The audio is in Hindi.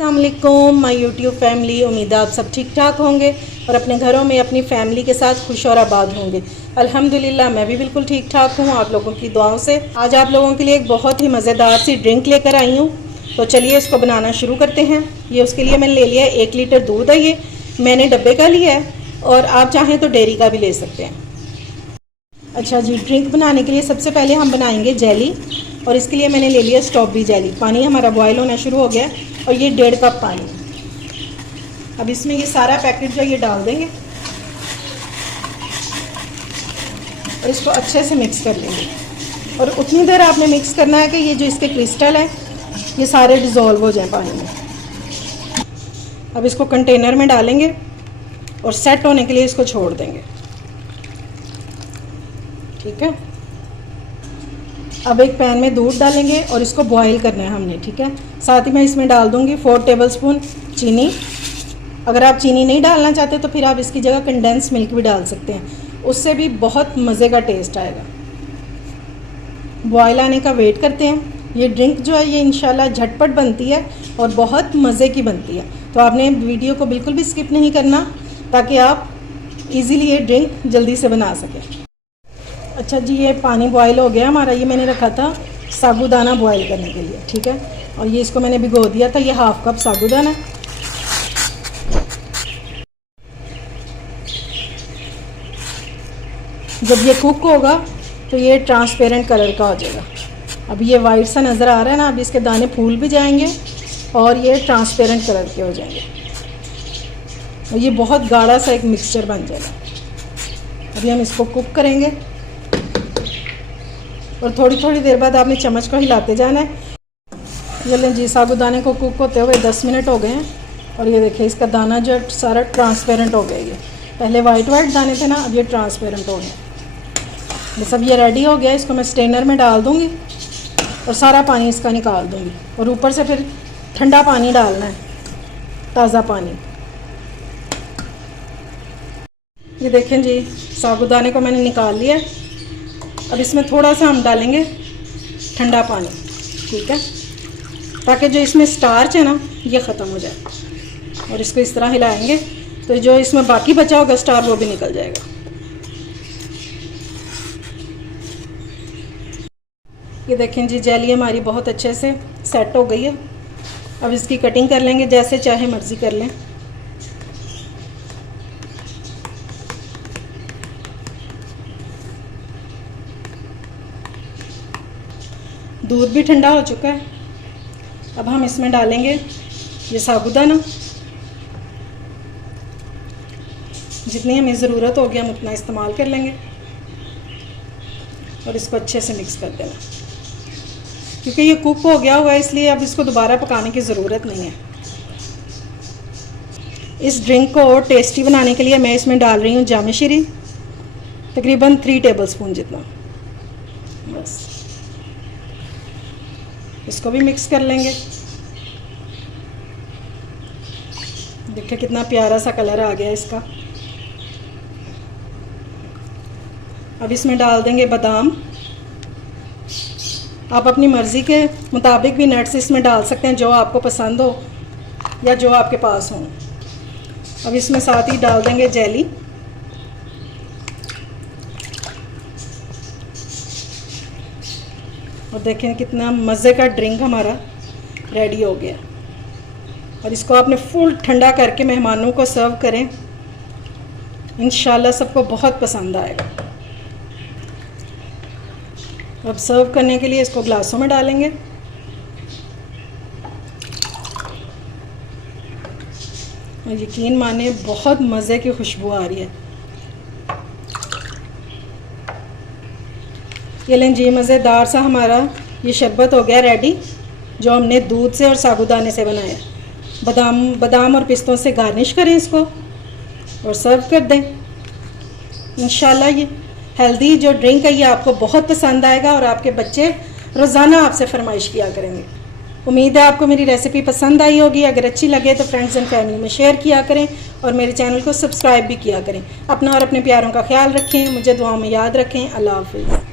अस्सलाम वालेकुम माय यूट्यूब फैमिली। उम्मीद है आप सब ठीक ठाक होंगे और अपने घरों में अपनी फैमिली के साथ खुश और आबाद होंगे। अल्हम्दुलिल्लाह मैं भी बिल्कुल ठीक ठाक हूँ आप लोगों की दुआओं से। आज आप लोगों के लिए एक बहुत ही मज़ेदार सी ड्रिंक लेकर आई हूँ, तो चलिए इसको बनाना शुरू करते हैं। ये उसके लिए मैंने ले लिया है 1 लीटर दूध है, ये मैंने डब्बे का लिया है और आप चाहें तो डेयरी का भी ले सकते हैं। अच्छा जी, ड्रिंक बनाने के लिए सबसे पहले हम बनाएंगे जेली और इसके लिए मैंने ले लिया स्ट्रॉबेरी जेली। पानी हमारा बॉयल होना शुरू हो गया और ये 1.5 कप पानी। अब इसमें ये सारा पैकेट जो ये डाल देंगे और इसको अच्छे से मिक्स कर लेंगे। और उतनी देर आपने मिक्स करना है कि ये जो इसके क्रिस्टल हैं ये सारे डिज़ोल्व हो जाएं पानी में। अब इसको कंटेनर में डालेंगे और सेट होने के लिए इसको छोड़ देंगे। ठीक है, अब एक पैन में दूध डालेंगे और इसको बॉईल करना है हमने। ठीक है, साथ ही मैं इसमें डाल दूंगी 4 टेबलस्पून चीनी। अगर आप चीनी नहीं डालना चाहते तो फिर आप इसकी जगह कंडेंस मिल्क भी डाल सकते हैं, उससे भी बहुत मज़े का टेस्ट आएगा। बॉईल आने का वेट करते हैं। ये ड्रिंक जो है ये इंशाल्लाह झटपट बनती है और बहुत मज़े की बनती है, तो आपने वीडियो को बिल्कुल भी स्किप नहीं करना ताकि आप ईज़िली ये ड्रिंक जल्दी से बना सकें। अच्छा जी, ये पानी बॉयल हो गया हमारा। ये मैंने रखा था साबूदाना बॉयल करने के लिए। ठीक है, और ये इसको मैंने भिगो दिया था। ये 1/2 कप साबूदाना। जब ये कुक होगा तो ये ट्रांसपेरेंट कलर का हो जाएगा। अब ये वाइट सा नज़र आ रहा है ना, अब इसके दाने फूल भी जाएंगे और ये ट्रांसपेरेंट कलर के हो जाएंगे और ये बहुत गाढ़ा सा एक मिक्सचर बन जाएगा। अभी हम इसको कुक करेंगे और थोड़ी थोड़ी देर बाद आपने चम्मच को हिलाते जाना है। चलें जी, साबूदाने को कुक होते हुए 10 मिनट हो गए हैं और ये देखिए इसका दाना जो सारा ट्रांसपेरेंट हो गया। ये पहले वाइट दाने थे ना, अब ये ट्रांसपेरेंट हो गए। बस अब ये रेडी हो गया। इसको मैं स्ट्रेनर में डाल दूँगी और सारा पानी इसका निकाल दूँगी और ऊपर से फिर ठंडा पानी डालना है, ताज़ा पानी। ये देखें जी, साबूदाने को मैंने निकाल लिया। अब इसमें थोड़ा सा हम डालेंगे ठंडा पानी। ठीक है, ताकि जो इसमें स्टार्च है ना ये ख़त्म हो जाए और इसको इस तरह हिलाएंगे तो जो इसमें बाकी बचा होगा स्टार वो भी निकल जाएगा। ये देखें जी, जेली हमारी बहुत अच्छे से सेट हो गई है। अब इसकी कटिंग कर लेंगे, जैसे चाहे मर्ज़ी कर लें। दूध भी ठंडा हो चुका है। अब हम इसमें डालेंगे ये साबूदाना। जितनी हमें ज़रूरत होगी हम उतना इस्तेमाल कर लेंगे और इसको अच्छे से मिक्स कर देना। क्योंकि ये कुक हो गया हुआ है इसलिए अब इसको दोबारा पकाने की ज़रूरत नहीं है। इस ड्रिंक को और टेस्टी बनाने के लिए मैं इसमें डाल रही हूँ जामे शीरी, तकरीबन 3 टेबलस्पून जितना। बस इसको भी मिक्स कर लेंगे। देखिए कितना प्यारा सा कलर आ गया इसका। अब इसमें डाल देंगे बादाम। आप अपनी मर्ज़ी के मुताबिक भी नट्स इसमें डाल सकते हैं, जो आपको पसंद हो या जो आपके पास हो। अब इसमें साथ ही डाल देंगे जेली। और देखें कितना मज़े का ड्रिंक हमारा रेडी हो गया। और इसको आपने फुल ठंडा करके मेहमानों को सर्व करें, इंशाल्लाह सबको बहुत पसंद आएगा। अब सर्व करने के लिए इसको ग्लासों में डालेंगे। और यकीन माने बहुत मज़े की खुशबू आ रही है। ये लें जी, मज़ेदार सा हमारा ये शरबत हो गया रेडी, जो हमने दूध से और साबूदाने से बनाया। बादाम और पिस्तों से गार्निश करें इसको और सर्व कर दें। इंशाल्लाह ये हेल्दी जो ड्रिंक है ये आपको बहुत पसंद आएगा और आपके बच्चे रोज़ाना आपसे फरमाइश किया करेंगे। उम्मीद है आपको मेरी रेसिपी पसंद आई होगी। अगर अच्छी लगे तो फ्रेंड्स एंड फैमिली में शेयर किया करें और मेरे चैनल को सब्सक्राइब भी किया करें। अपना और अपने प्यारों का ख्याल रखें, मुझे दुआओं में याद रखें। अल्लाह हाफ़िज़।